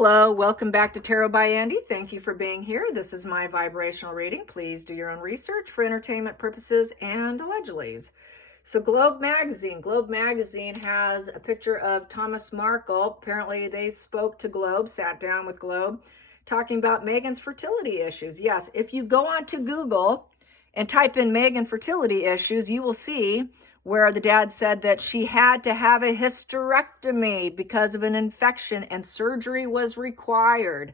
Hello, welcome back to Tarot by Andy. Thank you for being here. This is my vibrational reading. Please do your own research for entertainment purposes and allegedlys. So Globe Magazine has a picture of Thomas Markle. Apparently they spoke to Globe, sat down with Globe, talking about Meghan's fertility issues. Yes, if you go onto Google and type in Meghan fertility issues, you will see where the dad said that she had to have a hysterectomy because of an infection and surgery was required.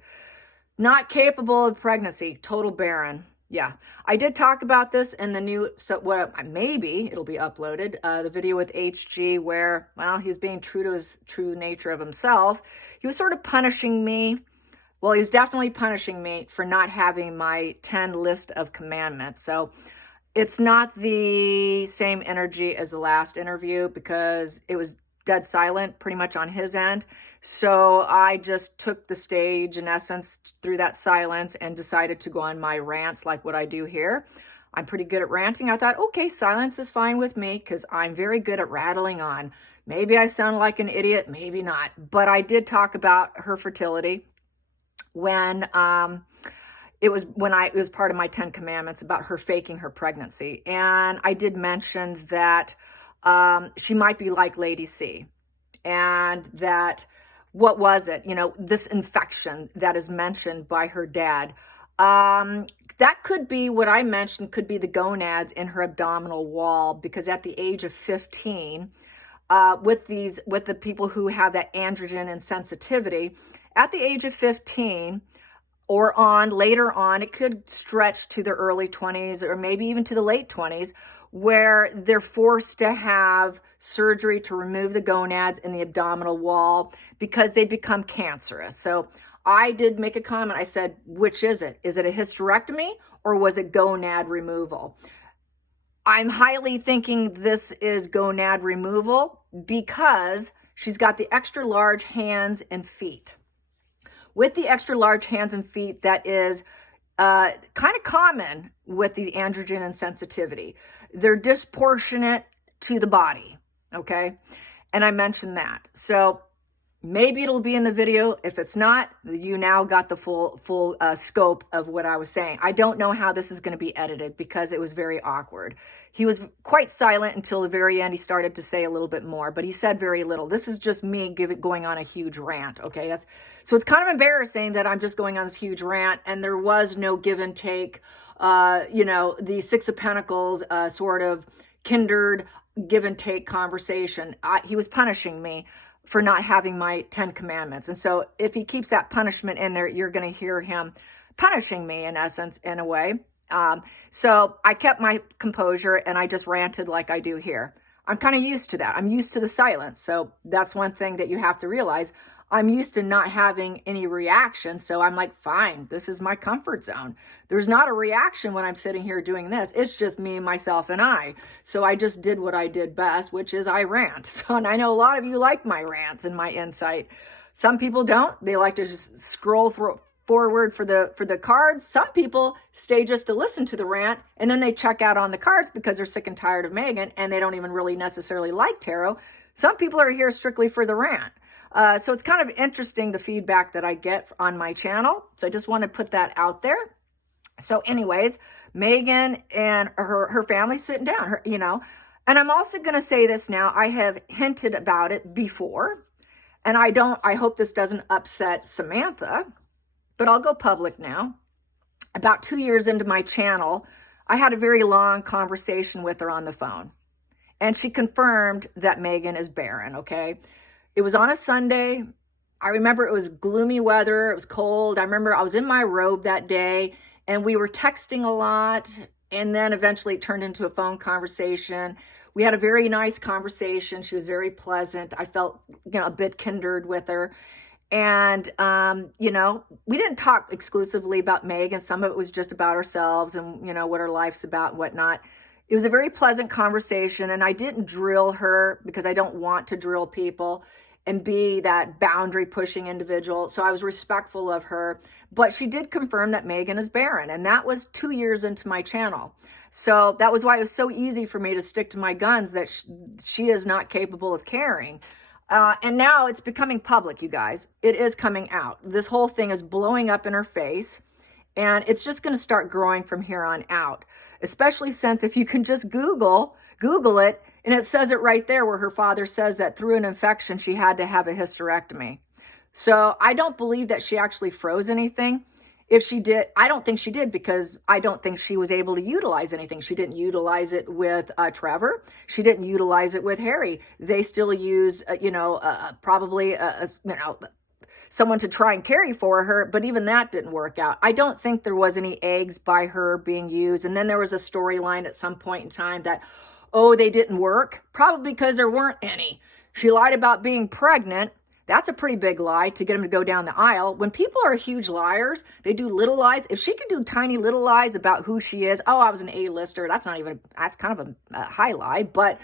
Not capable of pregnancy, total barren. Yeah, I did talk about this in the new, so what, maybe it'll be uploaded, the video with HG where, well, he was being true to his true nature of himself. He was sort of punishing me. Well, he's definitely punishing me for not having my 10 list of commandments. So it's not the same energy as the last interview because it was dead silent pretty much on his end. So I just took the stage in essence through that silence and decided to go on my rants like what I do here. I'm pretty good at ranting. I thought, okay, silence is fine with me because I'm very good at rattling on. Maybe I sound like an idiot, maybe not. But I did talk about her fertility when it was part of my 10 commandments about her faking her pregnancy. And I did mention that she might be like Lady C, and that, what was it? You know, this infection that is mentioned by her dad. That could be what I mentioned, could be the gonads in her abdominal wall, because at the age of 15, with the people who have that androgen insensitivity, at the age of 15, or later on, it could stretch to the early 20s or maybe even to the late 20s, where they're forced to have surgery to remove the gonads in the abdominal wall because they become cancerous. So I did make a comment. I said, which is it? Is it a hysterectomy or was it gonad removal? I'm highly thinking this is gonad removal because she's got the extra large hands and feet. With the extra large hands and feet, that is kind of common with the androgen insensitivity. They're disproportionate to the body, okay? And I mentioned that. So maybe it'll be in the video. If it's not, you now got the full scope of what I was saying. I don't know how this is going to be edited because it was very awkward. He was quite silent until the very end. He started to say a little bit more, but he said very little. This is just me going on a huge rant, okay? So it's kind of embarrassing that I'm just going on this huge rant and there was no give and take. The Six of Pentacles sort of kindred give and take conversation. He was punishing me for not having my 10 commandments. And so if he keeps that punishment in there, you're going to hear him punishing me in essence, in a way. So I kept my composure and I just ranted like I do here. I'm kind of used to that. I'm used to the silence. So that's one thing that you have to realize. I'm used to not having any reaction. So I'm like, fine, this is my comfort zone. There's not a reaction when I'm sitting here doing this. It's just me, myself, and I. So I just did what I did best, which is I rant. So, and I know a lot of you like my rants and my insight. Some people don't. They like to just scroll forward for the cards. Some people stay just to listen to the rant and then they check out on the cards because they're sick and tired of Meghan and they don't even really necessarily like tarot. Some people are here strictly for the rant. So it's kind of interesting, the feedback that I get on my channel. So I just want to put that out there. So anyways, Meghan and her family sitting down, and I'm also going to say this now. I have hinted about it before, and I hope this doesn't upset Samantha, but I'll go public now. About 2 years into my channel, I had a very long conversation with her on the phone, and she confirmed that Meghan is barren, okay? It was on a Sunday. I remember it was gloomy weather. It was cold. I remember I was in my robe that day and we were texting a lot. And then eventually it turned into a phone conversation. We had a very nice conversation. She was very pleasant. I felt, a bit kindred with her. And, we didn't talk exclusively about Meghan. Some of it was just about ourselves and, what our life's about and whatnot. It was a very pleasant conversation, and I didn't drill her because I don't want to drill people and be that boundary-pushing individual. So I was respectful of her. But she did confirm that Meghan is barren, and that was 2 years into my channel. So that was why it was so easy for me to stick to my guns, that she is not capable of carrying. And now it's becoming public, you guys. It is coming out. This whole thing is blowing up in her face. And it's just going to start growing from here on out. Especially since if you can just Google it, and it says it right there where her father says that through an infection, she had to have a hysterectomy. So I don't believe that she actually froze anything. If she did, I don't think she did, because I don't think she was able to utilize anything. She didn't utilize it with Trevor. She didn't utilize it with Harry. They still used, probably, someone to try and carry for her, but even that didn't work out. I don't think there was any eggs by her being used. And then there was a storyline at some point in time that, oh, they didn't work, probably because there weren't any. She lied about being pregnant. That's a pretty big lie to get them to go down the aisle. When people are huge liars, they do little lies. If she could do tiny little lies about who she is, oh, I was an A-lister, that's kind of a high lie. But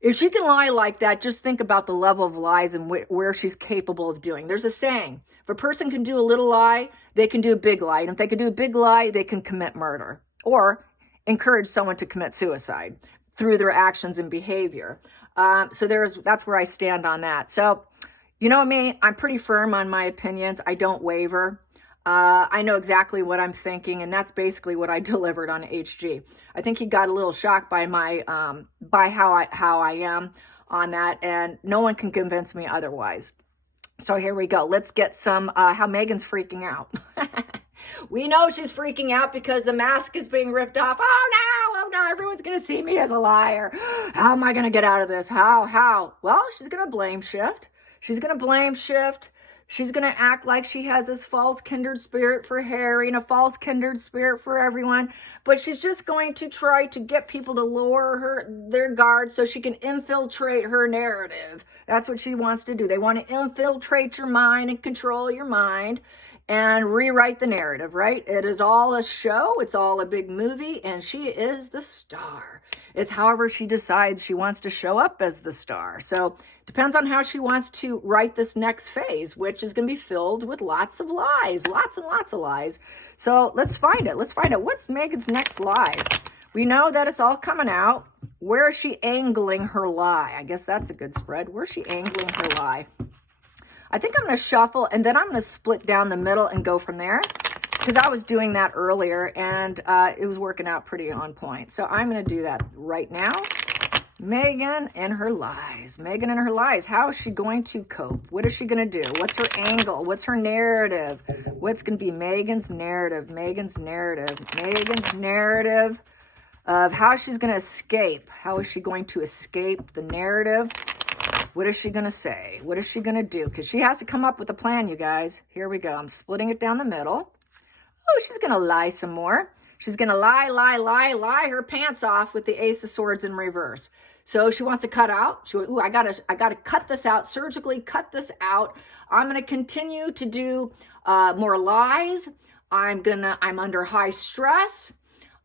if she can lie like that, just think about the level of lies and where she's capable of doing. There's a saying, if a person can do a little lie, they can do a big lie. And if they can do a big lie, they can commit murder or encourage someone to commit suicide through their actions and behavior. So that's where I stand on that. So, you know me, I'm pretty firm on my opinions. I don't waver. I know exactly what I'm thinking, and that's basically what I delivered on HG. I think he got a little shocked by my by how I am on that, and no one can convince me otherwise. So here we go. Let's get some how Megan's freaking out. We know she's freaking out because the mask is being ripped off. Oh no, everyone's going to see me as a liar. How am I going to get out of this? How? Well, she's going to blame shift. She's going to blame shift. She's going to act like she has this false kindred spirit for Harry and a false kindred spirit for everyone. But she's just going to try to get people to lower their guard so she can infiltrate her narrative. That's what she wants to do. They want to infiltrate your mind and control your mind and rewrite the narrative, right? It is all a show. It's all a big movie, and she is the star. It's however she decides she wants to show up as the star. So depends on how she wants to write this next phase, which is going to be filled with lots of lies, lots and lots of lies. So let's find it. Let's find out what's Megan's next lie. We know that it's all coming out. Where is she angling her lie? I guess that's a good spread. Where's she angling her lie? I think I'm going to shuffle, and then I'm going to split down the middle and go from there, because I was doing that earlier, and it was working out pretty on point. So I'm going to do that right now. Megan and her lies. Megan and her lies. How is she going to cope? What is she going to do? What's her angle? What's her narrative? What's going to be Megan's narrative? Megan's narrative. Megan's narrative of how she's going to escape. How is she going to escape the narrative? What is she going to say? What is she going to do? Because she has to come up with a plan, you guys. Here we go. I'm splitting it down the middle. Oh, she's going to lie some more. She's going to lie her pants off with the Ace of Swords in reverse. So she wants to cut out. I gotta cut this out, surgically cut this out. I'm going to continue to do more lies. I'm under high stress.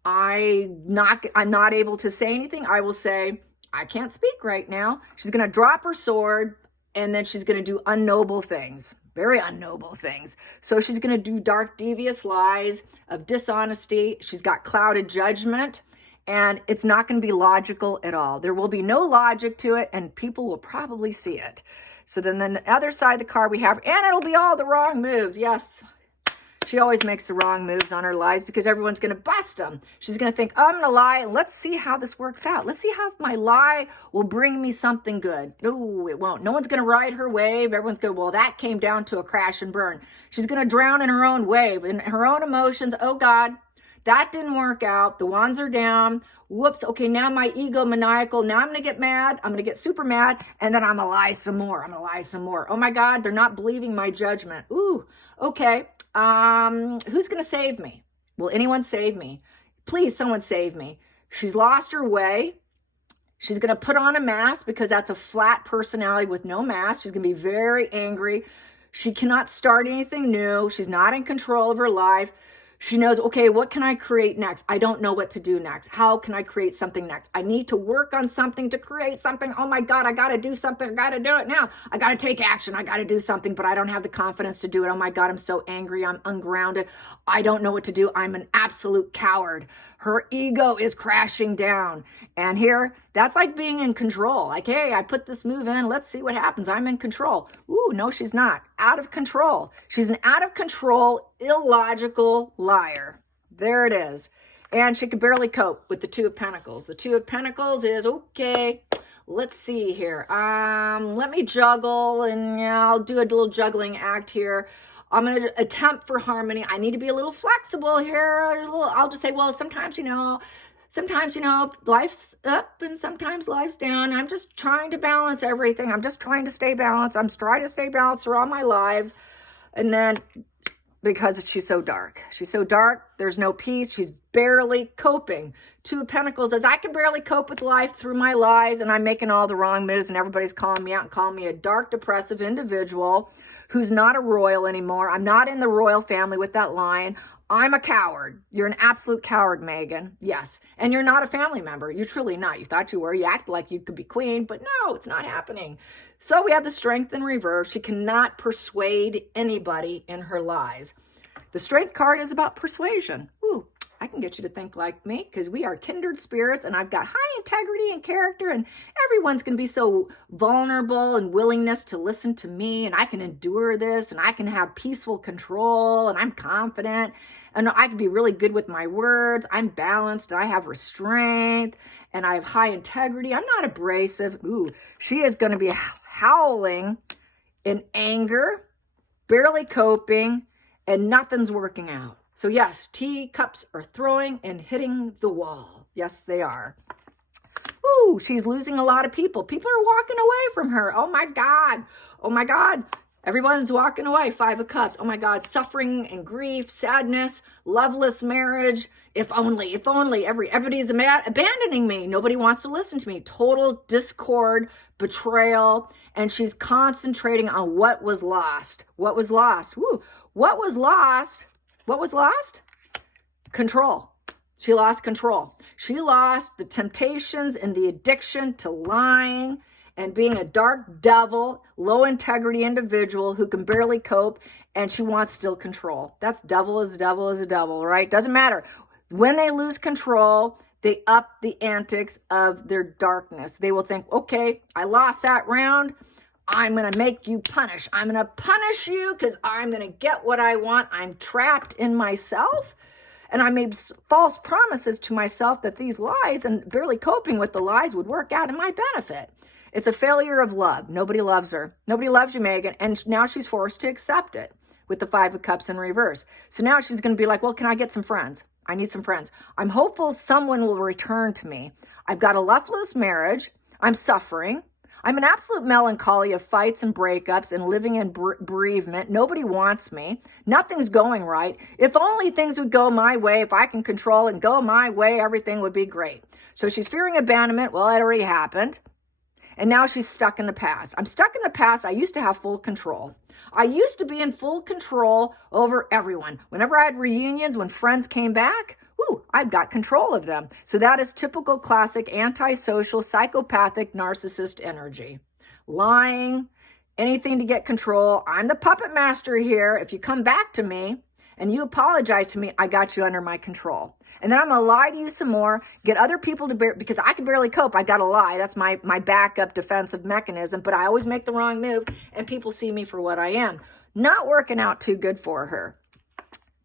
I'm not able to say anything. I will say, I can't speak right now. She's going to drop her sword, and then she's going to do unnoble things, very unnoble things. So she's going to do dark, devious lies of dishonesty. She's got clouded judgment, and it's not going to be logical at all. There will be no logic to it, and people will probably see it. So then the other side of the card we have, and it'll be all the wrong moves. Yes, she always makes the wrong moves on her lies because everyone's going to bust them. She's going to think, oh, I'm going to lie, and let's see how this works out. Let's see how my lie will bring me something good. No, it won't. No one's going to ride her wave. Everyone's going, well, that came down to a crash and burn. She's going to drown in her own wave, in her own emotions. Oh, God, that didn't work out. The wands are down. Whoops. Okay, now my ego maniacal. Now I'm going to get mad. I'm going to get super mad, and then I'm going to lie some more. I'm going to lie some more. Oh, my God, they're not believing my judgment. Ooh, okay. Who's going to save me? Will anyone save me? Please, someone save me. She's lost her way. She's going to put on a mask because that's a flat personality with no mask. She's going to be very angry. She cannot start anything new. She's not in control of her life. She knows, okay, what can I create next? I don't know what to do next. How can I create something next? I need to work on something to create something. Oh my God, I got to do something. I got to do it now. I got to take action. I got to do something, but I don't have the confidence to do it. Oh my God, I'm so angry. I'm ungrounded. I don't know what to do. I'm an absolute coward. Her ego is crashing down. And here That's like being in control. Like, hey, I put this move in. Let's see what happens. I'm in control. Ooh, no, she's not. Out of control. She's an out of control, illogical liar. There it is. And she could barely cope with the Two of Pentacles. The Two of Pentacles is, okay, let's see here. Let me juggle, and I'll do a little juggling act here. I'm going to attempt for harmony. I need to be a little flexible here. I'll just say, well, sometimes, life's up and sometimes life's down. I'm just trying to balance everything. I'm just trying to stay balanced. I'm trying to stay balanced through all my lives. And then because she's so dark. She's so dark. There's no peace. She's barely coping. Two of Pentacles says, I can barely cope with life through my lies, and I'm making all the wrong moves, and everybody's calling me out and calling me a dark, depressive individual who's not a royal anymore. I'm not in the royal family with that lion. I'm a coward. You're an absolute coward, Megan. Yes. And you're not a family member. You're truly not. You thought you were. You act like you could be queen, but no, it's not happening. So we have the Strength in reverse. She cannot persuade anybody in her lies. The Strength card is about persuasion. Ooh, I can get you to think like me because we are kindred spirits, and I've got high integrity and character, and everyone's going to be so vulnerable and willingness to listen to me, and I can endure this, and I can have peaceful control, and I'm confident, and I can be really good with my words. I'm balanced, and I have restraint, and I have high integrity. I'm not abrasive. Ooh, she is going to be howling in anger, barely coping, and nothing's working out. So yes, teacups are throwing and hitting the wall. Yes, they are. Ooh, she's losing a lot of people. People are walking away from her. Oh my God. Oh my God. Everyone's walking away. Five of Cups. Oh my God. Suffering and grief, sadness, loveless marriage. If only. Everybody's abandoning me. Nobody wants to listen to me. Total discord, betrayal. And she's concentrating on what was lost. What was lost? Woo. What was lost? What was lost? Control. She lost control. She lost the temptations and the addiction to lying and being a dark devil, low integrity individual who can barely cope, and she wants still control. That's devil is a devil, right? Doesn't matter. When they lose control, they up the antics of their darkness. They will think, okay, I lost that round. I'm going to make you punish. I'm going to punish you because I'm going to get what I want. I'm trapped in myself. And I made false promises to myself that these lies and barely coping with the lies would work out in my benefit. It's a failure of love. Nobody loves her. Nobody loves you, Megan. And now she's forced to accept it with the Five of Cups in reverse. So now she's going to be like, well, can I get some friends? I need some friends. I'm hopeful someone will return to me. I've got a loveless marriage. I'm suffering. I'm an absolute melancholy of fights and breakups and living in bereavement. Nobody wants me. Nothing's going right. If only things would go my way, if I can control and go my way, everything would be great. So she's fearing abandonment. Well, it already happened. And now she's stuck in the past. I'm stuck in the past. I used to have full control. I used to be in full control over everyone. Whenever I had reunions, when friends came back, I've got control of them. So that is typical classic antisocial, psychopathic, narcissist energy. Lying, anything to get control. I'm the puppet master here. If you come back to me and you apologize to me, I got you under my control. And then I'm going to lie to you some more, get other people to bear, because I can barely cope. I got to lie. That's my backup defensive mechanism, but I always make the wrong move and people see me for what I am. Not working out too good for her.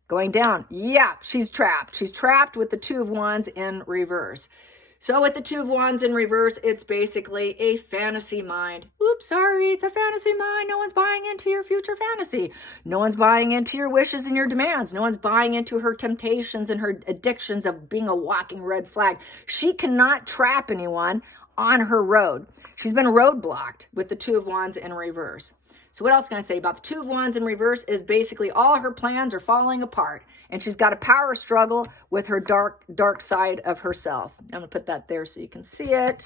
Going down. Yeah, she's trapped. She's trapped with the Two of Wands in reverse. So with the Two of Wands in reverse, it's basically a fantasy mind. Oops, sorry, it's a fantasy mind. No one's buying into your future fantasy. No one's buying into your wishes and your demands. No one's buying into her temptations and her addictions of being a walking red flag. She cannot trap anyone on her road. She's been roadblocked with the Two of Wands in reverse. So what else can I say about the Two of Wands in reverse is basically all her plans are falling apart. And she's got a power struggle with her dark side of herself. I'm going to put that there so you can see it.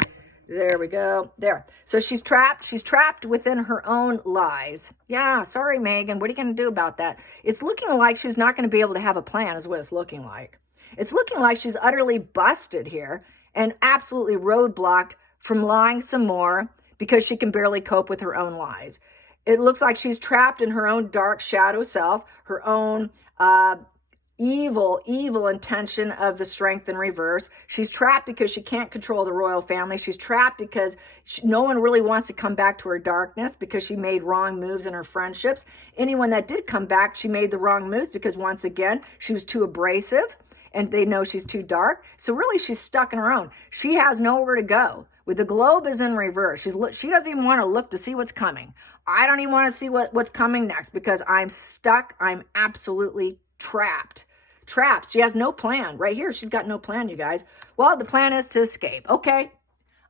There we go. There. So she's trapped. She's trapped within her own lies. Yeah, sorry, Megan. What are you going to do about that? It's looking like she's not going to be able to have a plan is what it's looking like. It's looking like she's utterly busted here and absolutely roadblocked from lying some more because she can barely cope with her own lies. It looks like she's trapped in her own dark shadow self, her own evil, evil intention of the Strength in reverse. She's trapped because she can't control the royal family. She's trapped because no one really wants to come back to her darkness because she made wrong moves in her friendships. Anyone that did come back, she made the wrong moves because, once again, she was too abrasive and they know she's too dark. So really, she's stuck in her own. She has nowhere to go. With the globe is in reverse. She doesn't even want to look to see what's coming. I don't even want to see what's coming next because I'm stuck. I'm absolutely trapped. She has no plan. Right here, she's got no plan, you guys. Well, the plan is to escape. Okay,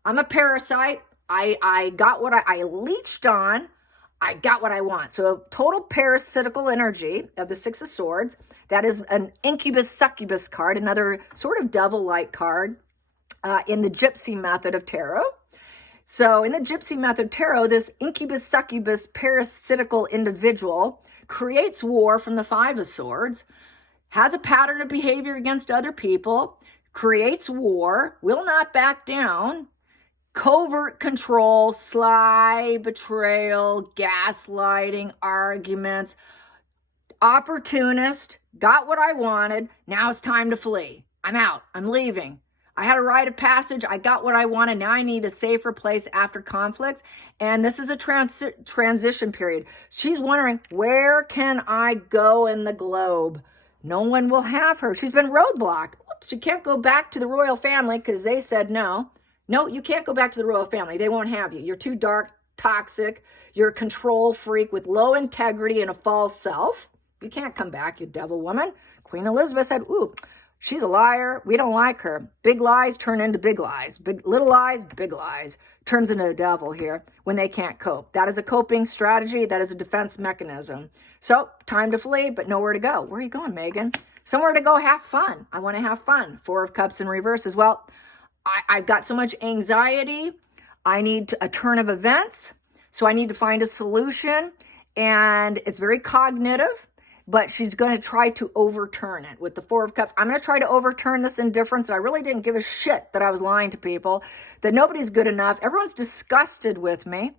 I'm a parasite. I got what I leached on. I got what I want. So total parasitical energy of the Six of Swords. That is an incubus succubus card, another sort of devil-like card in the Gypsy method of tarot. So in the Gypsy method tarot, this incubus succubus parasitical individual creates war from the Five of Swords, has a pattern of behavior against other people, creates war, will not back down, covert control, sly betrayal, gaslighting, arguments, opportunist, got what I wanted, now it's time to flee. I'm out, I'm leaving. I had a rite of passage, I got what I wanted, now I need a safer place after conflicts. And this is a transition period. She's wondering, where can I go in the globe? No one will have her. She's been roadblocked. Oops, she can't go back to the royal family because they said no. No, you can't go back to the royal family. They won't have you. You're too dark, toxic. You're a control freak with low integrity and a false self. You can't come back, you devil woman. Queen Elizabeth said, ooh, she's a liar. We don't like her. Big lies turn into big lies. Little lies, big lies. Turns into a devil here when they can't cope. That is a coping strategy. That is a defense mechanism. So, time to flee, but nowhere to go. Where are you going, Megan? Somewhere to go have fun. I want to have fun. Four of Cups in reverse as well. I've got so much anxiety. I need a turn of events. So I need to find a solution. And it's very cognitive. But she's going to try to overturn it with the Four of Cups. I'm going to try to overturn this indifference. I really didn't give a shit that I was lying to people, that nobody's good enough. Everyone's disgusted with me.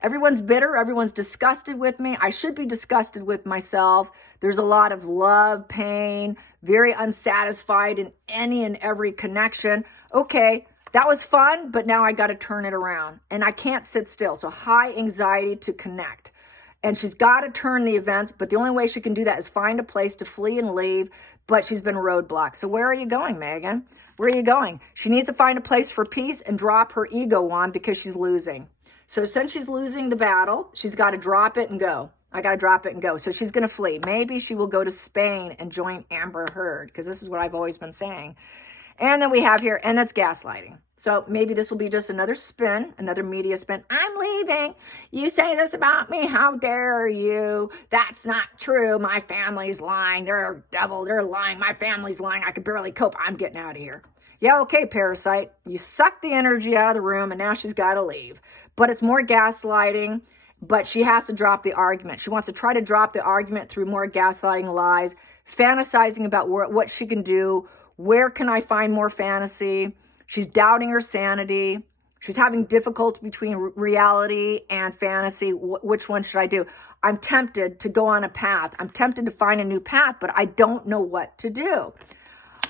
Everyone's bitter. Everyone's disgusted with me. I should be disgusted with myself. There's a lot of love, pain, very unsatisfied in any and every connection. Okay, that was fun, but now I got to turn it around. And I can't sit still. So high anxiety to connect. And she's got to turn the events, but the only way she can do that is find a place to flee and leave, but she's been roadblocked. So where are you going, Megan? Where are you going? She needs to find a place for peace and drop her ego on because she's losing. So since she's losing the battle, she's got to drop it and go. I got to drop it and go. So she's going to flee. Maybe she will go to Spain and join Amber Heard, because this is what I've always been saying. And then we have here, and that's gaslighting. So maybe this will be just another spin, another media spin. I'm leaving. You say this about me. How dare you? That's not true. My family's lying. They're a devil. They're lying. My family's lying. I could barely cope. I'm getting out of here. Yeah, okay, parasite. You suck the energy out of the room, and now she's got to leave. But it's more gaslighting, but she has to drop the argument. She wants to try to drop the argument through more gaslighting lies, fantasizing about what she can do. Where can I find more fantasy? She's doubting her sanity. She's having difficulty between reality and fantasy. Which one should I do? I'm tempted to go on a path. I'm tempted to find a new path, but I don't know what to do.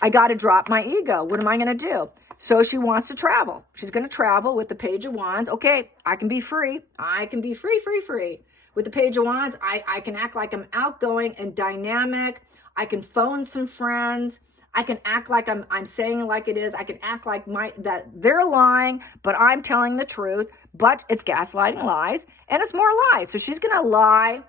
I got to drop my ego. What am I going to do? So she wants to travel. She's going to travel with the Page of Wands. Okay, I can be free. I can be free. With the Page of Wands, I can act like I'm outgoing and dynamic. I can phone some friends. I can act like I'm saying it like it is. I can act like that they're lying, but I'm telling the truth. But it's gaslighting lies, and it's more lies. So she's going to lie,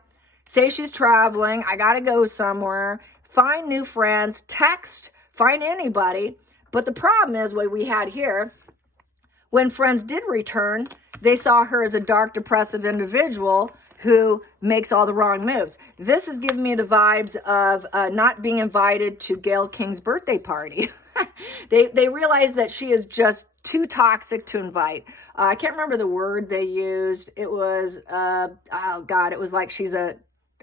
say she's traveling. I got to go somewhere, find new friends, text, find anybody. But the problem is what we had here, when friends did return, they saw her as a dark, depressive individual who makes all the wrong moves. This is giving me the vibes of not being invited to Gayle King's birthday party. They realize that she is just too toxic to invite. I can't remember the word they used. It was, it was like she's a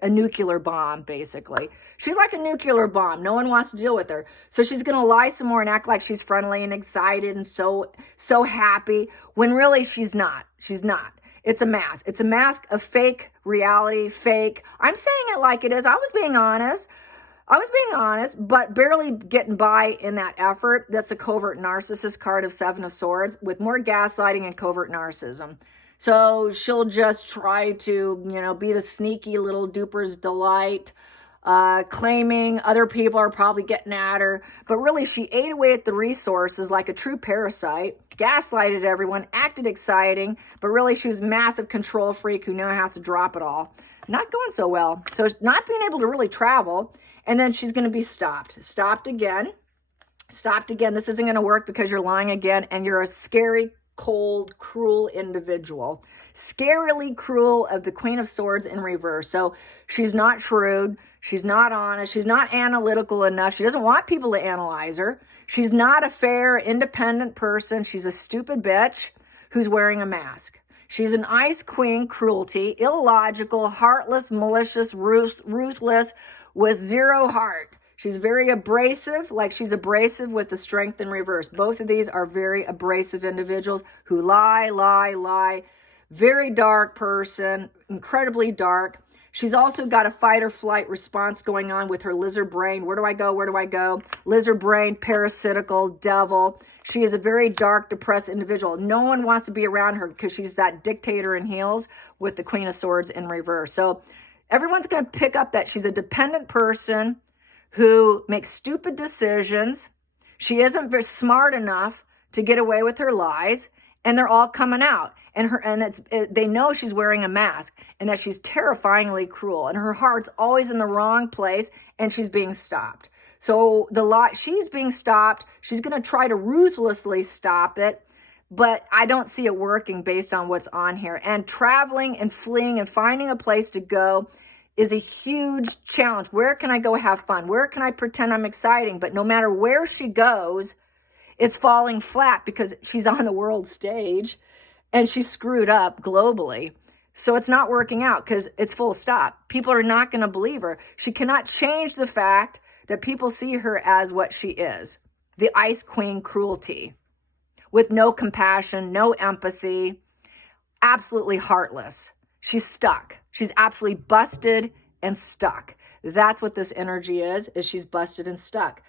nuclear bomb, basically. She's like a nuclear bomb. No one wants to deal with her. So she's going to lie some more and act like she's friendly and excited and so happy, when really she's not. She's not. It's a mask. It's a mask of fake reality, fake. I'm saying it like it is. I was being honest. I was being honest, but barely getting by in that effort. That's a covert narcissist card of Seven of Swords with more gaslighting and covert narcissism. So she'll just try to, be the sneaky little duper's delight, claiming other people are probably getting at her. But really, she ate away at the resources like a true parasite, gaslighted everyone, acted exciting, but really she was a massive control freak who now has to drop it all. Not going so well. So not being able to really travel. And then she's going to be stopped. Stopped again. Stopped again. This isn't going to work because you're lying again and you're a scary, cold, cruel individual. Scarily cruel of the Queen of Swords in reverse. So she's not shrewd. She's not honest. She's not analytical enough. She doesn't want people to analyze her. She's not a fair, independent person. She's a stupid bitch who's wearing a mask. She's an ice queen, cruelty, illogical, heartless, malicious, ruthless, with zero heart. She's very abrasive, like she's abrasive with the Strength in reverse. Both of these are very abrasive individuals who lie. Very dark person, incredibly dark. She's also got a fight or flight response going on with her lizard brain. Where do I go? Where do I go? Lizard brain, parasitical, devil. She is a very dark, depressed individual. No one wants to be around her because she's that dictator in heels with the Queen of Swords in reverse. So everyone's going to pick up that she's a dependent person who makes stupid decisions. She isn't very smart enough to get away with her lies, and they're all coming out. They know she's wearing a mask and that she's terrifyingly cruel, and her heart's always in the wrong place, and she's being stopped. So she's being stopped. She's going to try to ruthlessly stop it, but I don't see it working based on what's on here. And traveling and fleeing and finding a place to go is a huge challenge. Where can I go have fun? Where can I pretend I'm exciting? But no matter where she goes, it's falling flat because she's on the world stage and she's screwed up globally. So it's not working out because it's full stop. People are not going to believe her. She cannot change the fact that people see her as what she is, the Ice Queen cruelty, with no compassion, no empathy, absolutely heartless. She's stuck. She's absolutely busted and stuck. That's what this energy is she's busted and stuck.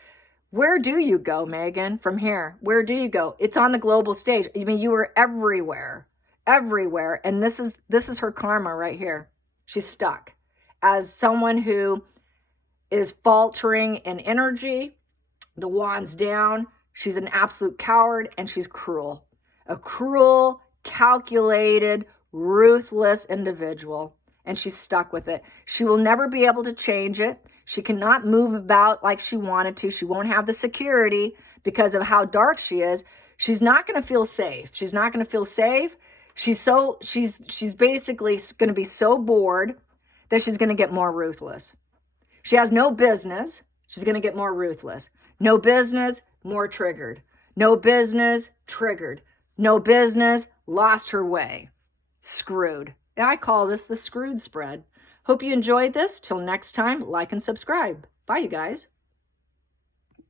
Where do you go, Megan, from here? Where do you go? It's on the global stage. I mean, you were everywhere. And this is her karma right here. She's stuck as someone who is faltering in energy. The wand's down. She's an absolute coward and she's cruel. A cruel, calculated, ruthless individual. And she's stuck with it. She will never be able to change it. She cannot move about like she wanted to. She won't have the security because of how dark she is. She's not going to feel safe. She's not going to feel safe. She's basically going to be so bored that she's going to get more ruthless. She has no business. She's going to get more ruthless. No business, more triggered. No business, triggered. No business, lost her way. Screwed. I call this the screwed spread. Hope you enjoyed this. Till next time, like and subscribe. Bye, you guys.